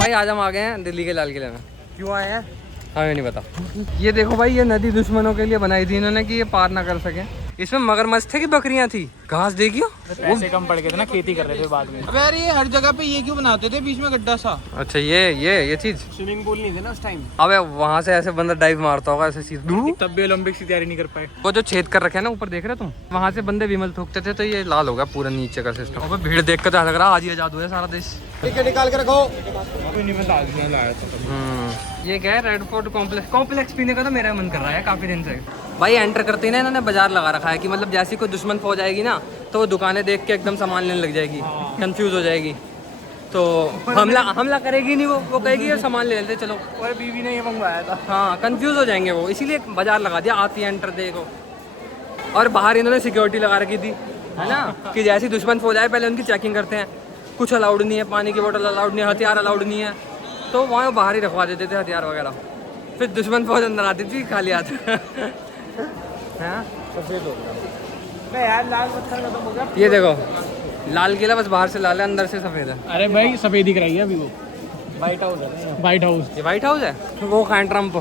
भाई आज हम आ गए हैं दिल्ली के लाल किले में। क्यों आए हैं? हमें नहीं पता। ये देखो भाई, ये नदी दुश्मनों के लिए बनाई थी इन्होंने कि ये पार ना कर सके। इसमें मगरमच्छ थे कि बकरियां थी? घास देखियो, पैसे कम पड़ गए थे ना, खेती कर रहे थे बाद में। अबे यार ये हर जगह पे ये क्यों बनाते थे बीच में गड्ढा सा? अच्छा ये चीज स्विमिंग पूल नहीं थे ना उस टाइम। अबे वहाँ से ऐसे बंदा डाइव मारता होगा ऐसे चीज। तब भी ओलंपिक्स की तैयारी नहीं कर पाए। वो जो छेद कर रखे हैं ना ऊपर, देख रहे तुम? वहाँ से बंदे विमल थूकते थे तो ये लाल हो गया पूरा नीचे का सिस्टम। अबे भीड़ देख कर तो लग रहा आज ही आजाद हुआ है सारा देश। टिकट निकाल के रखो। ये क्या है? रेड फोर्ट कॉम्प्लेक्स पीने का तो मेरा मन कर रहा है काफी दिन से। भाई एंटर करते ही ना इन्होंने बाजार लगा रखा है कि मतलब जैसी कोई दुश्मन फौज आएगी ना तो वो दुकानें देख के एकदम सामान लेने लग जाएगी, कंफ्यूज हो जाएगी, तो हमला करेगी नहीं, वो कहेगी ये सामान ले लेते चलो। और बीवी ने ये मंगवाया था। हाँ, कंफ्यूज हो जाएंगे वो, इसीलिए बाजार लगा दिया, आती है एंटर देखो। और बाहर इन्होंने सिक्योरिटी लगा रखी थी, है ना, कि जैसी दुश्मन फौज आए पहले उनकी चेकिंग करते हैं। कुछ अलाउड नहीं है, पानी की बोतल अलाउड नहीं है, हथियार अलाउड नहीं है, तो वहाँ बाहर ही रखवा देते थे हथियार वगैरह। फिर दुश्मन फौज अंदर आती थी खाली हाथ। सफेद हो गया यार, लाल पत्थर खत्म हो गया। ये देखो, लाल किला बस बाहर से लाल है, अंदर से सफेद है। अरे भाई सफेद ही कराई है अभी वो। व्हाइट हाउस है। व्हाइट हाउस, ये व्हाइट हाउस है। वो खाए ट्रम्प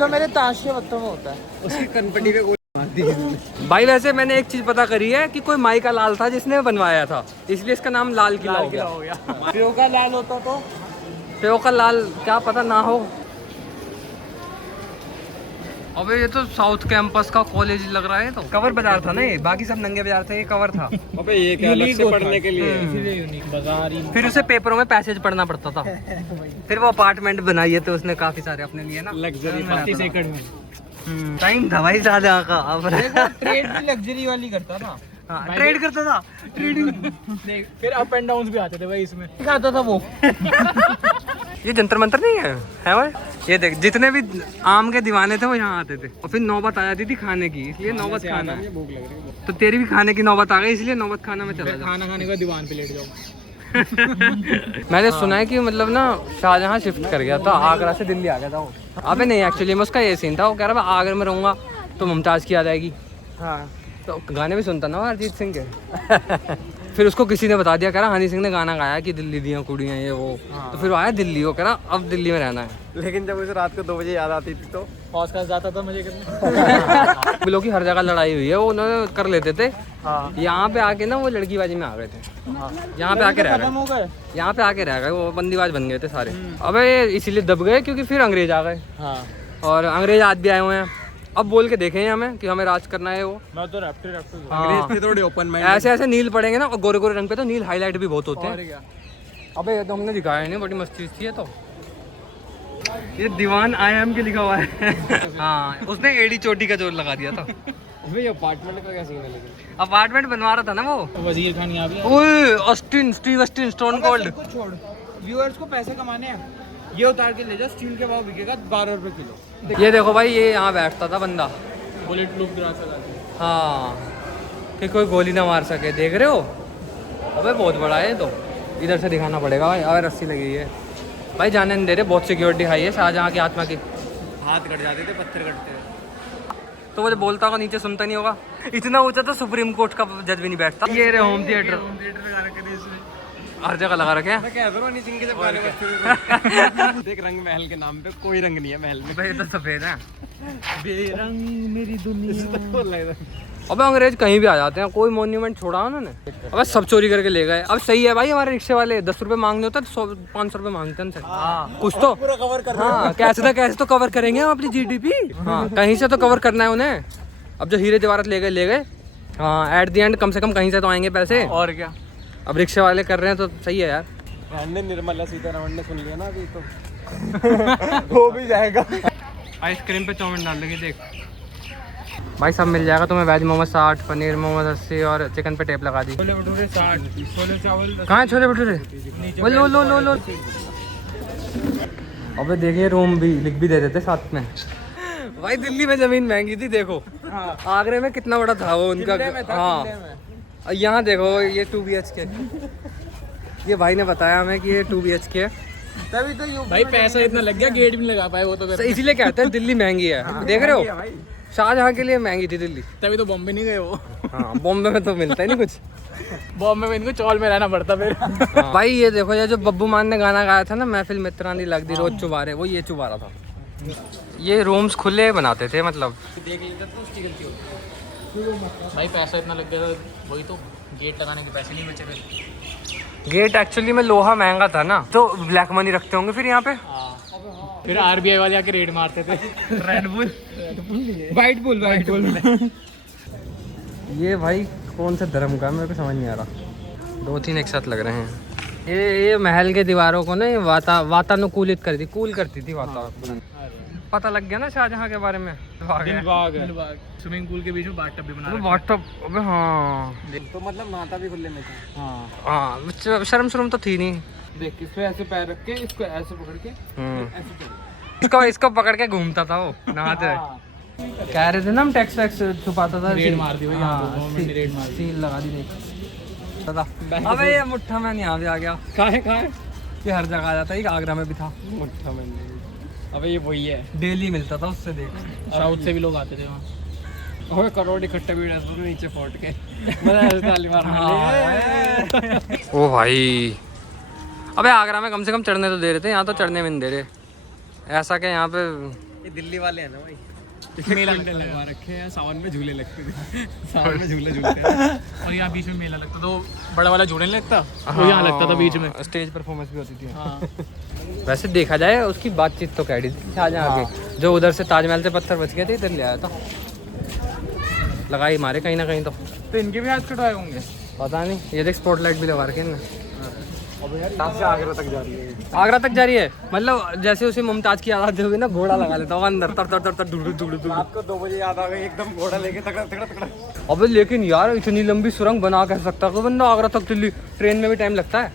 तो मेरे ताश के पत्तों में होता है। उसकी कनपट्टी पे गोली मारती है। भाई वैसे मैंने एक चीज पता करी है कि कोई माई का लाल था जिसने बनवाया था, इसलिए इसका नाम लाल किला हो गया। प्यो का लाल होता तो प्यो का लाल क्या पता ना हो। अबे ये तो साउथ कैंपस का कॉलेज लग रहा है, तो कवर बाजार था ना ये, बाकी सब नंगे बाजार थे, ये कवर था। अबे ये क्या अलग से पढ़ने के लिए, इसीलिए यूनिक बाजार ही। फिर उसे पेपरों में पैसेज पढ़ना पड़ता था। फिर वो अपार्टमेंट बनाई है तो उसने काफी सारे अपने लिए ना लग्जरी 30 एकड़ में। टाइम था भाई शाहजहां का। अब ट्रेड भी लग्जरी वाली करता था। हाँ, ट्रेड करता था, ट्रेडिंग। फिर अप एंड डाउन भी आते थे भाई इसमें। आता था वो। ये जंतर मंतर नहीं है भाई? ये देख, जितने भी आम के दीवाने थे वो यहाँ आते थे, और फिर नौबत आ जाती थी खाने की, इसलिए नौबत खाना है। भूख लग रही है तो तेरी भी खाने की नौबत आ गई, इसलिए नौबत खाना में चला जा। खाना खाने का दीवान पे लेट जाओ। मैंने सुना है कि मतलब ना शाहजहां शिफ्ट कर गया था, आगरा से दिल्ली आ गया था वो। अबे नहीं, एक्चुअली में उसका ये सीन था, वो कह रहा मैं आगरा में रहूंगा तो मुमताज़ की आ जाएगी। हाँ, तो गाने भी सुनता ना अरिजीत सिंह के। फिर उसको किसी ने बता दिया, कह रहा हनी सिंह ने गाना गाया कि दिल्ली दियाँ कुड़ियाँ ये वो। हाँ। तो फिर वो आया दिल्ली, वो कह रहा अब दिल्ली में रहना है। लेकिन जब उसे रात को 2 बजे याद आती थी तो हौस खास जाता था मजे करने। बिलों की हर जगह लड़ाई हुई है, वो उन्होंने कर लेते थे। हाँ। यहाँ पे आके ना वो लड़कीबाजी में आ गए थे। हाँ। यहाँ पे आके रह गए, यहाँ पे आके रह गए, वो बंदीबाज बन गए थे सारे। अबे इसीलिए दब गए क्योंकि फिर अंग्रेज आ गए। हाँ। और अंग्रेज आज भी आए हुए हैं, अब बोल के देखे हैं हमें कि हमें राज करना है वो। मैं तो रैप्टर अंग्रेज थे थोड़े ओपन माइंड, ऐसे ऐसे नील पड़ेंगे ना, और गोरे गोरे रंग पे तो नील हाईलाइट भी बहुत होते हैं। अबे ये तो हमने दिखाया नहीं, बड़ी मस्त चीज थी ये तो। ये दीवान IIM के लिखा हुआ है। हाँ, उसने एडी चोटी का जोर लगा दिया था। ये अपार्टमेंट का क्या सीन है? लेकिन अपार्टमेंट बनवा रहा था ना वो वजीर खान यहाँ भी। ओए Austin, Steve Austin, stone cold. छोड़, व्यूअर्स को पैसे कमाने हैं, ये उतार के ले जा। स्टील के भाव बिकेगा 12 रुपए किलो। ये देखो भाई, ये यहाँ बैठता था बंदा, बुलेट प्रूफ गिरा सकता। हाँ, कि कोई गोली ना मार सके, देख रहे हो? अबे बहुत बड़ा है ये तो, इधर से दिखाना पड़ेगा भाई। अबे रस्सी लगी है भाई, जाने नहीं दे रहे, बहुत सिक्योरिटी हाई है शाहजहां की आत्मा की। हाथ कट जाते थे, पत्थर कटते थे तो वो जो बोलता होगा नीचे सुनता नहीं होगा। इतना ऊंचा तो सुप्रीम कोर्ट का जज भी नहीं बैठता। ये रहे होम थिएटर, लगा रखे थे इसमें, हर जगह लगा रखे हैं। देख रंग महल के नाम पे कोई रंग नहीं है महल में। भाई ये तो सफेद है, बेरंग मेरी दुनिया। अबे अंग्रेज कहीं भी आ जाते हैं, कोई मॉन्यूमेंट छोड़ा उन्होंने। अबे सब चोरी करके ले गए। अब सही है भाई, हमारे रिक्शे वाले 10 रुपए मांगने होते तो 500 रुपए मांगते हैं उनसे। कुछ तो पूरा कवर कर। हाँ, कैसे तो कवर करेंगे हम अपनी GDP। हाँ, कहीं से तो कवर करना है उन्हें। अब जो हीरे जवाहरात ले गए। हाँ, एट दी एंड कम से कम कहीं से तो आएंगे पैसे। और क्या, अब रिक्शे वाले कर रहे हैं तो सही है यार। हमने निर्मला सीतारमण ने सुन लिया ना अभी तो। हो भी जाएगा। आइसक्रीम पे चाउमीन डाल देगी, देख भाई सब मिल जाएगा तुम्हें। वेज मोमोज 60, पनीर मोमोज 80 और चिकन पे टेप लगा दी। छोले भटूरे 60, छोले चावल। कहाँ है छोले भटूरे? लो। अबे देखिए, रूम भी लिख भी दे देते साथ में। भाई दिल्ली में जमीन महंगी थी देखो। हाँ। आगरे में कितना बड़ा था वो उनका। हाँ, यहाँ देखो ये 2 BHK। ये भाई ने बताया हमें कि ये 2 BHK है। तभी तो भाई पैसा इतना लग गया, गेट भी नहीं लगा पाए वो तो। इसीलिए कहते हैं दिल्ली महंगी है। देख रहे हो, शाहजहाँ के लिए महंगी थी दिल्ली। तभी तो बॉम्बे नहीं गए वो। हाँ बॉम्बे में तो मिलता ही नहीं कुछ। बॉम्बे में इनको चौल में रहना पड़ता फिर। हाँ। भाई ये देखो, ये जो बब्बू मान ने गाना गाया था ना, महफिल मित्रानी लगदी रोज चुबारे, वो ये चुबा रहा था। ये रूम्स खुले बनाते थे, मतलब देख लेता तो उसकी गलती होती। भाई पैसा इतना लग गया था, वही तो गेट लगाने के पैसे नहीं बचे फिर। गेट एक्चुअली में लोहा महंगा था ना, तो ब्लैक मनी रखते होंगे फिर यहाँ पे। फिर आरबीआई वाले आके रेड मारते थे। Red bull, white bull, white bull. ये भाई कौन सा धर्म का है, मेरे को समझ नहीं आ रहा। 2-3 एक साथ लग रहे हैं। ये महल के दीवारों को ना ये वातानुकूलित करती, कूल करती थी वातावरण। पता लग गया ना शाहजहाँ के बारे में। स्विमिंग पूल के बीच में बाथ टब भी बना रखा वाटअप, अबे हाँ तो मतलब नहाता भी खुले में था। हाँ हाँ, शर्म तो थी नहीं। देख, इस पे ऐसे पैर रख के, इसको ऐसे पकड़ के, ऐसे चल। इसको पकड़ के घूमता था वो नहाते हुए। कह रहे थे ना हम टैक्स वैक्स छुपाता था। रेड मार दी भाई, यहाँ तो गवर्नमेंट ने रेड मार दी। सील लगा दी देख। अबे ये मुट्ठा मैन यहाँ भी आ गया। कहाँ है ये हर जगह आ जाता है, आगरा में भी था। मुट्ठा मैन। अबे ये वही है, डेली मिलता था उससे, देख। साउथ से भी लोग आते थे वहाँ। ओए करोड़ इकट्ठे भी नीचे फोड़ के ताली मारने। ओ भाई, अबे आगरा में कम से कम चढ़ने तो दे रहे थे, यहाँ तो चढ़ने में नहीं दे रहे। ऐसा क्या यहाँ पे ये दिल्ली वाले हैं ना भाई, मेला लगा रखे हैं, सावन में झूले लगते थे। सावन में झूले झूलते हैं। और यहाँ बीच में मेला लगता तो बड़ा वाला झूले नहीं लगता, वो यहाँ लगता था बीच में। स्टेज परफॉर्मेंस भी होती थी। हाँ। वैसे देखा जाए उसकी बातचीत तो कैडी थी शाहजहाँ की, जो उधर से ताजमहल से पत्थर बच गए थे, इधर ले आया था, लगाई मारे कहीं ना कहीं। तो इनके भी हाथ कटवाए होंगे, पता नहीं। ये देख स्पॉटलाइट भी लगा रखे हैं। अब यार यहाँ से आगरा तक जा रही है। आगरा तक जा रही है, मतलब जैसे उसे मुमताज की याद होगी ना, घोड़ा लगा लेता होगा अंदर, तर तर तर तर दुड़ दुड़ दुड़। आपको 2 बजे याद आ गई, एकदम घोड़ा लेके तगड़ा तगड़ा तगड़ा। अबे लेकिन यार इतनी लंबी सुरंग बना कह सकता है बंदा आगरा तक दिल्ली? ट्रेन में भी टाइम लगता है।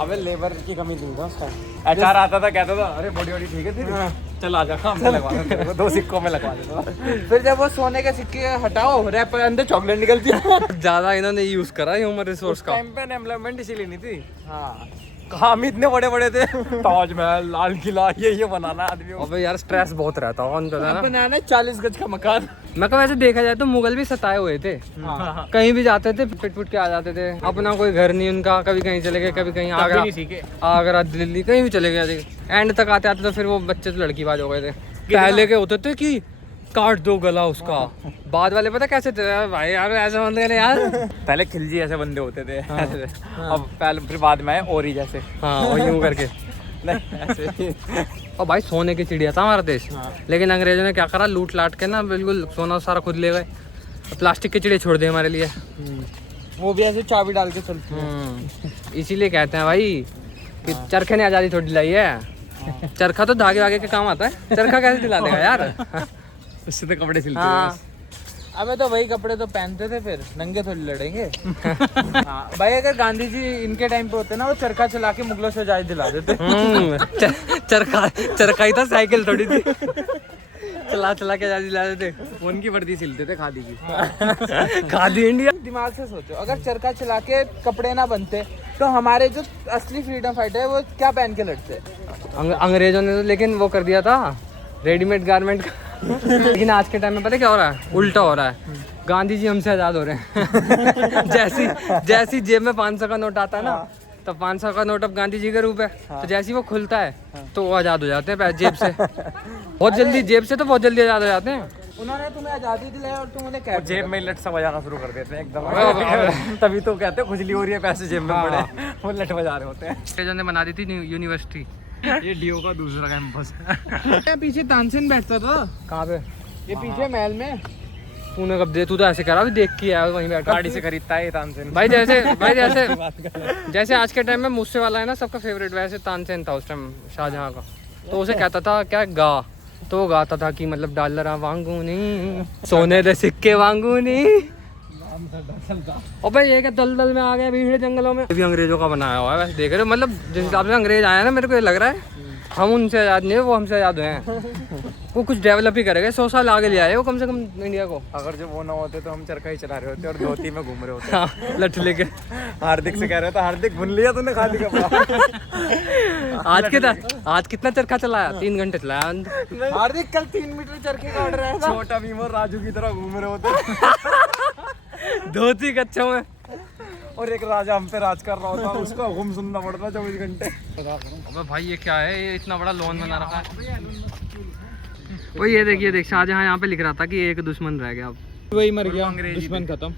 अबे लेबर की कमी नहीं था उस टाइम। एचआर आता था, कहता था अरे बॉडी वॉडी ठीक है तेरी, चल आजा काम में लगवा दे, 2 सिक्कों में लगवा देता। फिर जब वो सोने के सिक्के हटाओ, रैप अंदर चॉकलेट निकलती है। ज्यादा इन्होंने यूज करा ह्यूमन रिसोर्स का। टाइम पे एम्प्लॉयमेंट इसीलिए नहीं थी। हाँ, काम इतने बड़े बड़े थे। ताजमहल, लाल किला, ये बनाना आदमी। अबे यार स्ट्रेस बहुत रहता है ना। बनाना 40 गज का मकान। मैं कहा वैसे देखा जाए तो मुगल भी सताए हुए थे। हाँ। कहीं भी जाते थे पिट पिट के आ जाते थे, अपना कोई घर नहीं उनका, कभी कहीं चले गए, कभी कहीं आगरा दिल्ली कहीं भी चले गए। एंड तक आते आते तो फिर वो बच्चे तो लड़कीबाज हो गए थे। पहले के होते थे कि काट दो गला उसका, बाद वाले पता कैसे थे भाई यार, ऐसे बंदे ने यार। पहले खिलजी ऐसे बंदे होते थे। अब पहले फिर बाद में ओरी जैसे। हाँ, और यूं करके नहीं ऐसे। और भाई सोने की चिड़िया था हमारा देश। लेकिन अंग्रेजों ने क्या करा, लूट लाट के ना बिल्कुल सोना सारा खुद ले गए, प्लास्टिक के चिड़िया छोड़ दिए हमारे लिए। वो भी ऐसे चाबी डाल के चलती है। इसीलिए कहते हैं भाई कि चरखे ने आज़ादी थोड़ी दिलाई है। चरखा तो धागे वागे के काम आता है, चरखा कैसे दिला देगा यार। उससे तो कपड़े सिलते हाँ। थे। अबे तो वही कपड़े तो पहनते थे, फिर नंगे थोड़ी लड़ेंगे। हाँ, भाई अगर गांधी जी इनके टाइम पे होते ना, वो चरखा चला के मुगलों से आजादी दिला देते। चरखा ही था, साइकिल थोड़ी थी। चला चला के आजादी दिला देते। उनकी वर्दी सिलते थे खादी की। खादी इंडिया। दिमाग से सोचो, अगर चरखा चला के कपड़े ना बनते तो हमारे जो असली फ्रीडम फाइटर है वो क्या पहन के लड़ते? अंग्रेजों ने तो लेकिन वो कर दिया था रेडीमेड गारमेंट का। लेकिन आज के टाइम में पता क्या हो रहा है, उल्टा हो रहा है। गांधी जी हमसे आज़ाद हो रहे हैं। जैसी जेब में 500 का नोट आता है ना, तो 500 का नोट अब गांधी जी का रूप है। तो जैसे ही वो खुलता है तो वो आज़ाद हो जाते हैं जेब से। बहुत जल्दी जेब से तो बहुत जल्दी आज़ाद हो जाते हैं। उन्होंने तुम्हें आजादी दिलाई और तुम उन्हें कैद जेब में लट सा बजाना शुरू कर देते हैं एकदम। तभी तो कहते हैं खुजली हो रही है, पैसे जेब में पड़े, वो लट बजा रहे होते हैं। अंग्रेजों ने बना दी थी यूनिवर्सिटी। ये डीओ का दूसरा कैंपस। पीछे तानसेन बैठता था। कहाँ पे? ये पीछे महल में। तूने कब दे? तू तो ऐसे करा, देख के आया वहीं बैठा। गाड़ी से खरीदता है तानसेन भाई जैसे आज के टाइम में मूसे वाला है ना सबका फेवरेट, वैसे तानसेन था उस टाइम शाहजहाँ का। तो उसे कहता था क्या गा, तो वो गाता था कि मतलब डॉलर वांगू नहीं, सोने दे सिक्के वांगू नहीं। और भाई ये क्या दलदल में आ गया, भीड़ जंगलों में। ये भी अंग्रेजों का बनाया हुआ है वैसे देख रहे हो, मतलब जिस हिसाब से अंग्रेज आए हैं ना, मेरे को ये लग रहा है हम उनसे आजाद नहीं है, वो हमसे आजाद हुए हैं। वो कुछ डेवलप ही करेगा, 100 साल आगे ले आए वो कम से कम इंडिया को। अगर जो वो ना होते तो हम चरखा ही चला रहे होते और धोती में घूम रहे होते। हाँ, लठ लेके। हार्दिक से कह रहे थे, हार्दिक भून लिया तूने खाली कपड़ा। आज कितना चरखा चलाया? 3 घंटे चलाया। हार्दिक कल 3 मीटर चरखे का ऑर्डर आया था। छोटा भीम और राजू की तरह घूम रहे होते धोती कच्छों में। और एक राजा हम पे राज कर रहा होता, उसका हुक्म सुनना पड़ता 24 घंटे। अबे भाई ये क्या है, ये इतना बड़ा लोन बना रखा है। वो ये देखिए, देख शाहजहां यहाँ पे लिख रहा था कि एक दुश्मन रह गया, अब वही मर गया, दुश्मन खत्म।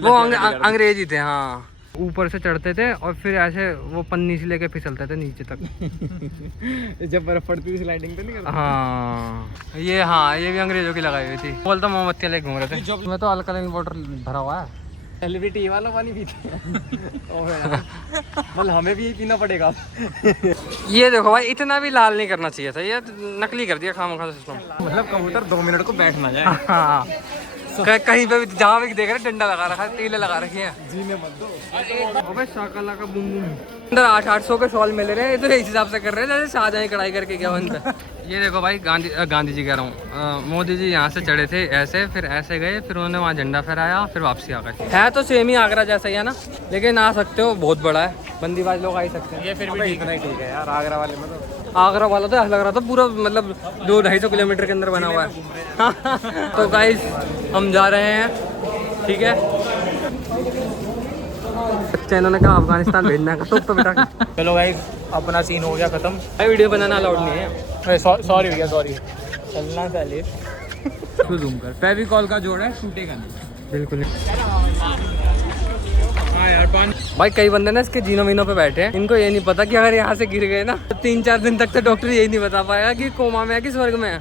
वो अंग्रेज ही थे। हाँ, ऊपर से चढ़ते थे और फिर ऐसे वो पन्नी से लेके फिसलते थे नीचे तक। जब बर्फ पड़ती थी स्लाइडिंग तो नहीं करता। हाँ ये भी अंग्रेजों की लगाई हुई थी। बोलता मोमबत्तियाँ लेके घूम रहे थे। मैं तो अल्कलाइन वाटर भरा हुआ है। सेलिब्रिटी वाला पानी पीते हैं। मतलब हमें भी यही पीना पड़ेगा। ये देखो भाई, इतना भी लाल नहीं करना चाहिए था, ये नकली कर दिया खामखा सिस्टम। मतलब कबूतर 2 मिनट को बैठ ना जाए। हाँ, कहीं पे भी जहाँ भी देख रहे डंडा लगा रखा है, तीले लगा रखी है। जीने मत दो। अबे शाकाला का बूम बूम। अंदर 800 के शॉल मिल रहे हैं, ये तो इस हिसाब से कर रहे हैं जैसे शाहजहां की कढ़ाई करके गया अंदर। ये देखो भाई, गांधी जी कह रहा हूँ, मोदी जी यहाँ से चढ़े थे ऐसे, फिर ऐसे गए, फिर उन्होंने वहाँ झंडा फहराया, फिर वापसी आ गए। है तो सेम ही आगरा जैसा ही है ना, लेकिन आ सकते हो, बहुत बड़ा है, बंदीबाज लोग आ ही सकते हैं। ये फिर भी इतना ही ठीक है यार। आगरा वाले में तो, आगरा वाला तो लग रहा था पूरा मतलब 200-250 किलोमीटर के अंदर बना हुआ है। तो गाइस हम जा रहे हैं, ठीक है। चैनल ने कहा अफगानिस्तान भेजना है तो बेटा। चलो भाई, अपना सीन हो गया खत्म। भाई वीडियो बनाना अलाउड नहीं है। सॉरी भैया, सॉरी। चलना पहले तो जूम कर, फेविकॉल का जोड़ है, टूटेगा नहीं बिल्कुल। हाँ यार, भाई कई बंदे ना इसके जीनो वीनो पे बैठे हैं, इनको ये नहीं पता कि अगर यहाँ से गिर गए ना तो 3-4 दिन तक तो डॉक्टर यही नहीं बता पाएगा कि कोमा में है कि स्वर्ग में है।